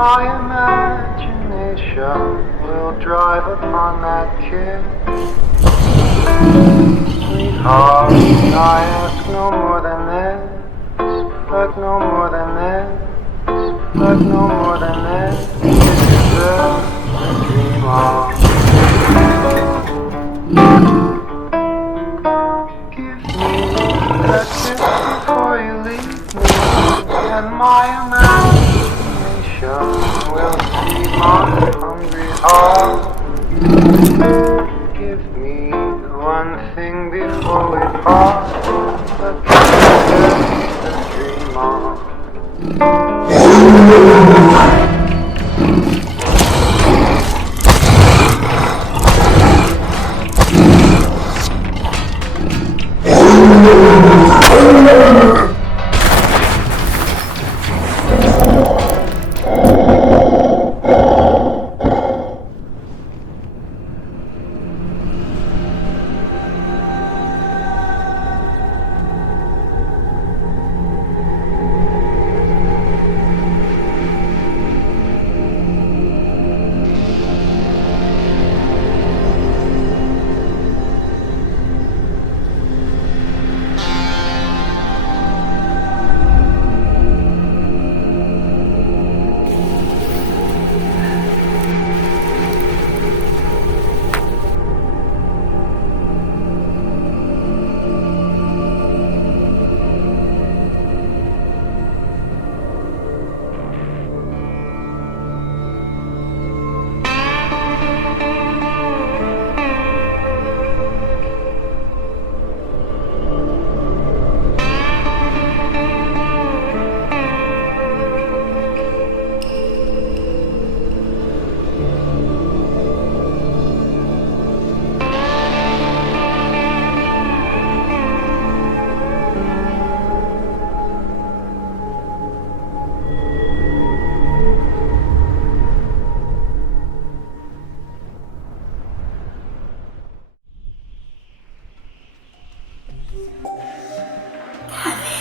My imagination will drive upon that kiss. Sweetheart, I ask no more than this, but no more than this, but no more than this. This is the dream of. Give me that kiss before you leave me, and my imagination will feed my hungry heart. Give me one thing before we part, a kiss to dream of.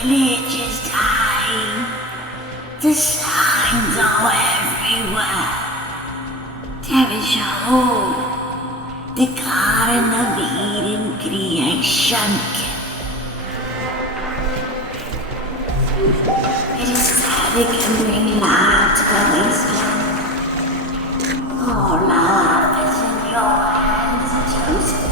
village is dying. The signs are everywhere. There is hope. The Garden of Eden creation. It is that it can bring light to the wasteland. Oh, love is in your hands, Joseph.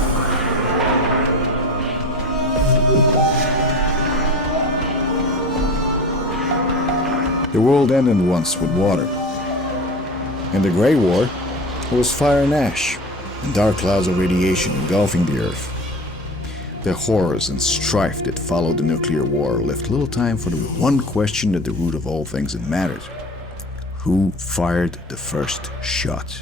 The world ended once with water. In the Great War, there was fire and ash, and dark clouds of radiation engulfing the earth. The horrors and strife that followed the nuclear war left little time for the one question at the root of all things that mattered. Who fired the first shot?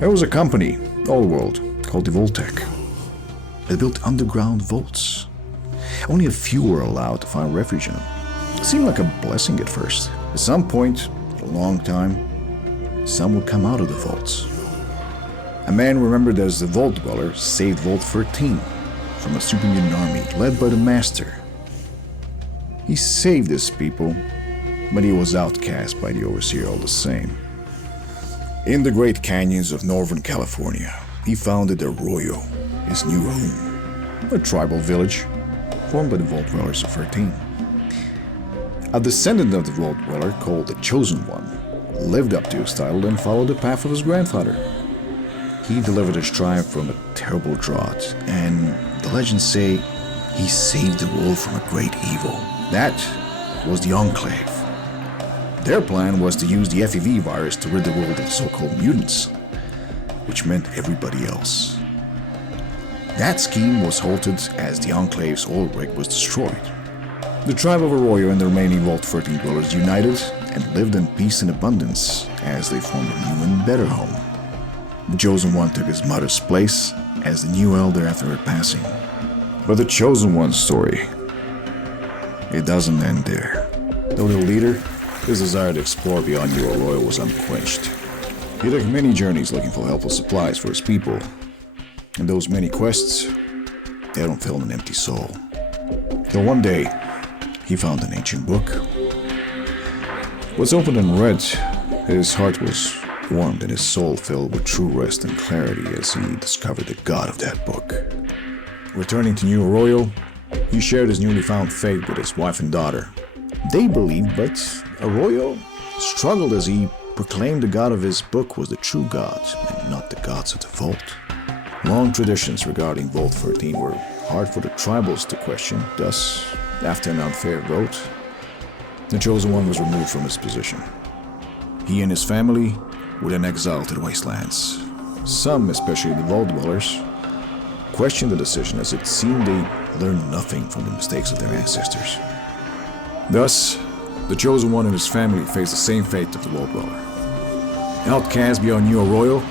There was a company, old world, called G.E.C.K. It built underground vaults. Only a few were allowed to find refuge in them. It seemed like a blessing at first. At some point, a long time, some would come out of the vaults. A man remembered as the Vault Dweller saved Vault 13 from a supermutant army led by the Master. He saved his people, but he was outcast by the Overseer all the same. In the Great Canyons of Northern California, he founded Arroyo, his new home, a tribal village formed by the Vault Dwellers of 13. A descendant of the Vault Dweller called the Chosen One lived up to his title and followed the path of his grandfather. He delivered his tribe from a terrible drought, and the legends say he saved the world from a great evil. That was the Enclave. Their plan was to use the FEV virus to rid the world of the so-called mutants, which meant everybody else. That scheme was halted as the Enclave's oil rig was destroyed. The tribe of Arroyo and the remaining Vault 13 dwellers united and lived in peace and abundance as they formed a new and better home. The Chosen One took his mother's place as the new elder after her passing. But the Chosen One's story, it doesn't end there. Though the leader, his desire to explore beyond New Arroyo was unquenched. He took many journeys looking for helpful supplies for his people, and those many quests, they don't fill an empty soul. Till one day, he found an ancient book. Was opened and read, his heart was warmed and his soul filled with true rest and clarity as he discovered the God of that book. Returning to New Arroyo, he shared his newly found faith with his wife and daughter. They believed, but Arroyo struggled as he proclaimed the God of his book was the true God and not the gods of the vault. Long traditions regarding Vault 13 were hard for the tribals to question, thus, after an unfair vote, the Chosen One was removed from his position. He and his family were then exiled to the Wastelands. Some, especially the Vault dwellers, questioned the decision as it seemed they learned nothing from the mistakes of their ancestors. Thus, the Chosen One and his family faced the same fate of the Vault dweller. Outcast beyond New Arroyo,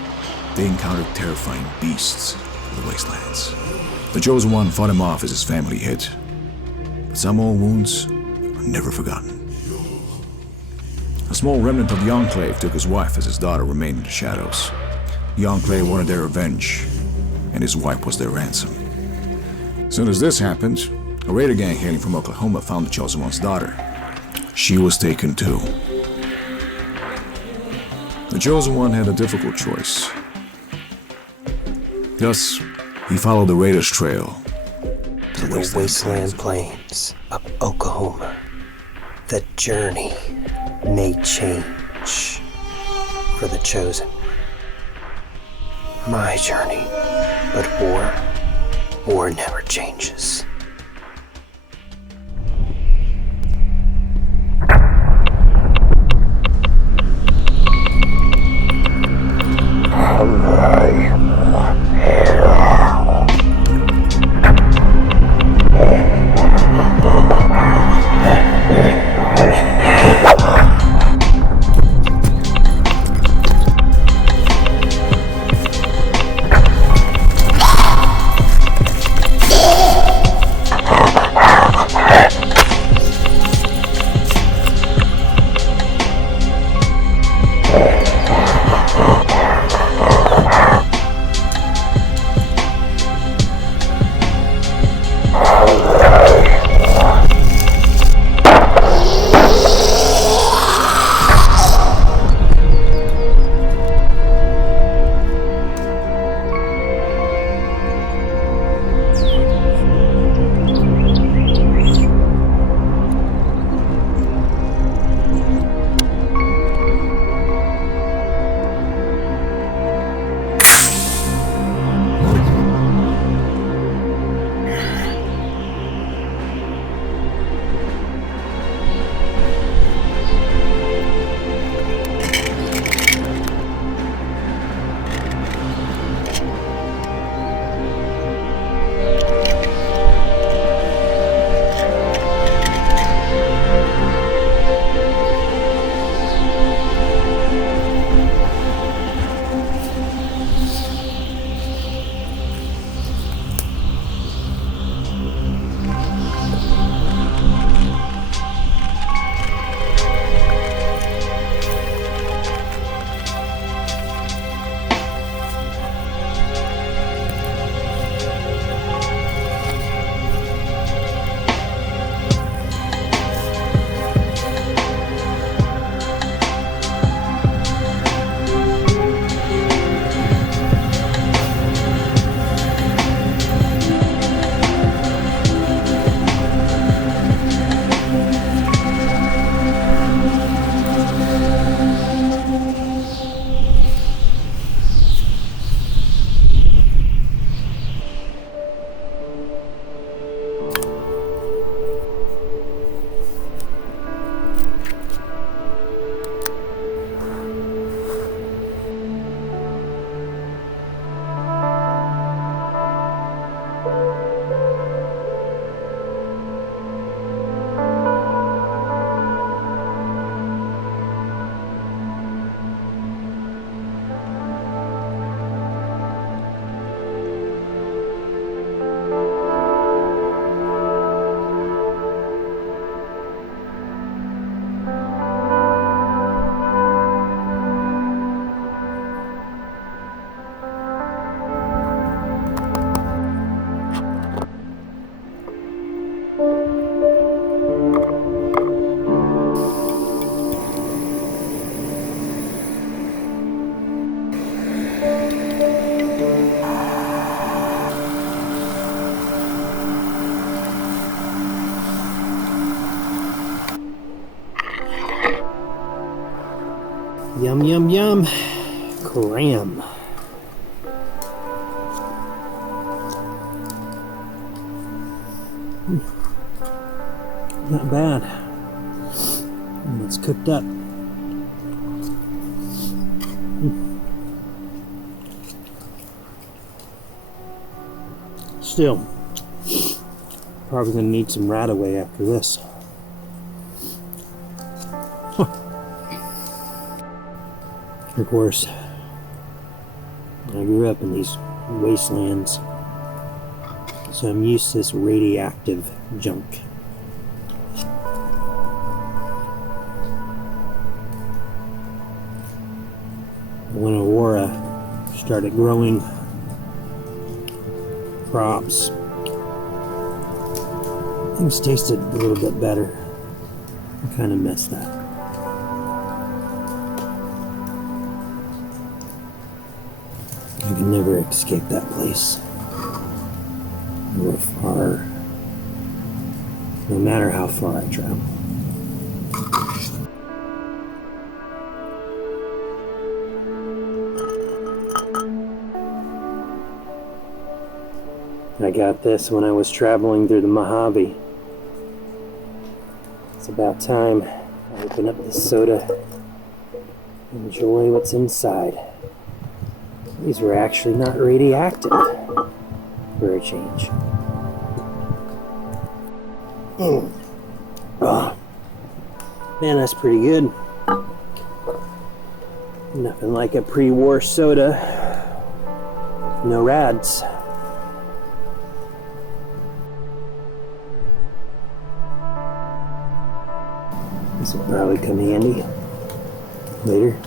they encountered terrifying beasts of the Wastelands. The Chosen One fought him off as his family hid, but some old wounds are never forgotten. A small remnant of the Enclave took his wife as his daughter remained in the shadows. The Enclave wanted their revenge, and his wife was their ransom. As soon as this happened, a raider gang hailing from Oklahoma found the Chosen One's daughter. She was taken too. The Chosen One had a difficult choice. Thus, he followed the Raiders' trail to the Wasteland Plains of Oklahoma. The journey may change for the Chosen. My journey, but war never changes. Yum, yum, yum. Cram. Not bad. And it's cooked up. Still, probably gonna need some Radaway after this. Of course, I grew up in these wastelands, so I'm used to this radioactive junk. When Aurora started growing crops, things tasted a little bit better. I kind of missed that. I can never escape that place. No matter how far I travel. I got this when I was traveling through the Mojave. It's about time I open up this soda and enjoy what's inside. These were actually not radioactive, for a change. Oh, man, that's pretty good. Nothing like a pre-war soda. No rads. This will probably come handy later.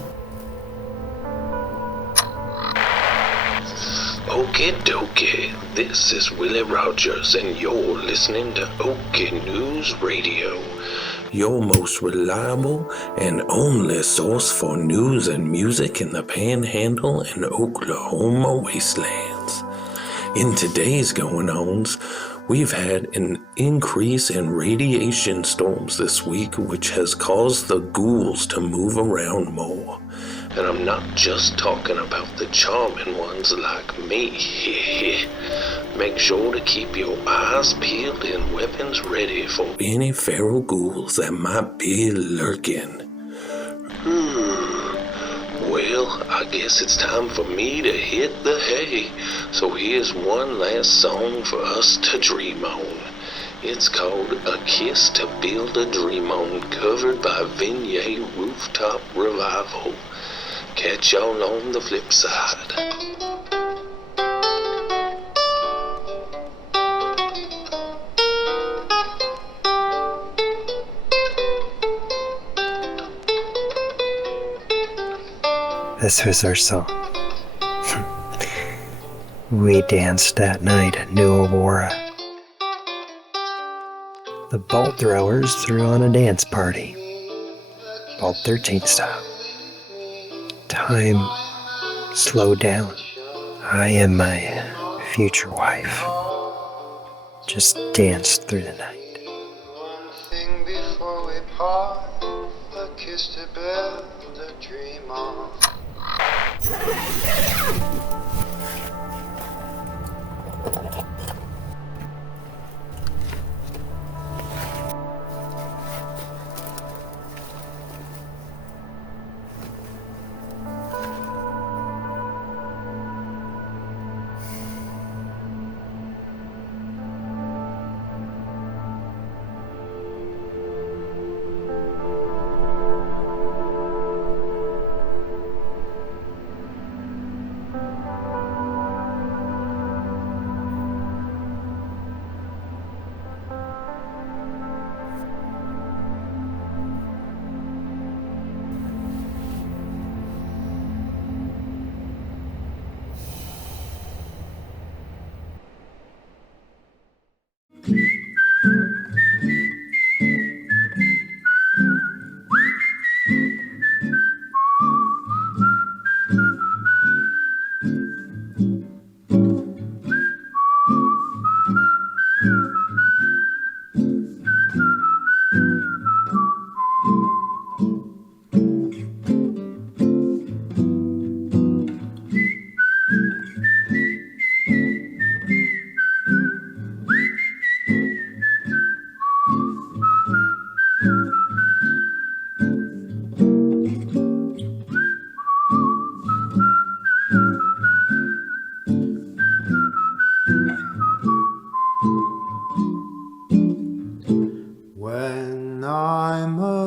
Okie dokie, this is Willie Rogers and you're listening to Okie News Radio, your most reliable and only source for news and music in the Panhandle and Oklahoma wastelands. In today's going-ons, we've had an increase in radiation storms this week, which has caused the ghouls to move around more. And I'm not just talking about the charming ones like me. Make sure to keep your eyes peeled and weapons ready for any feral ghouls that might be lurking. Well, I guess it's time for me to hit the hay. So here's one last song for us to dream on. It's called A Kiss to Build a Dream On, covered by Vignes Rooftop Revival. Catch y'all on the flip side. This was our song. We danced that night at New Aurora. The bolt throwers threw on a dance party. Bolt 13 style. Time slowed down. I and my future wife just danced through the night. One thing before we part, a kiss to build a dream on.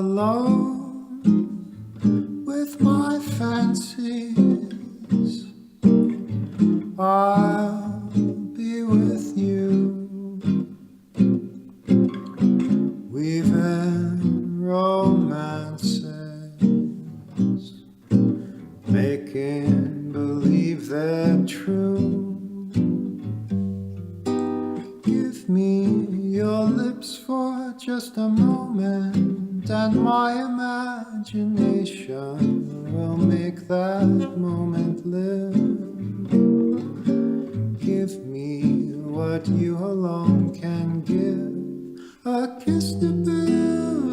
alone with my fancies. I'll be with you, weaving romances, making believe they're true. Give me your lips for just a moment, and my imagination will make that moment live. Give me what you alone can give, a kiss to build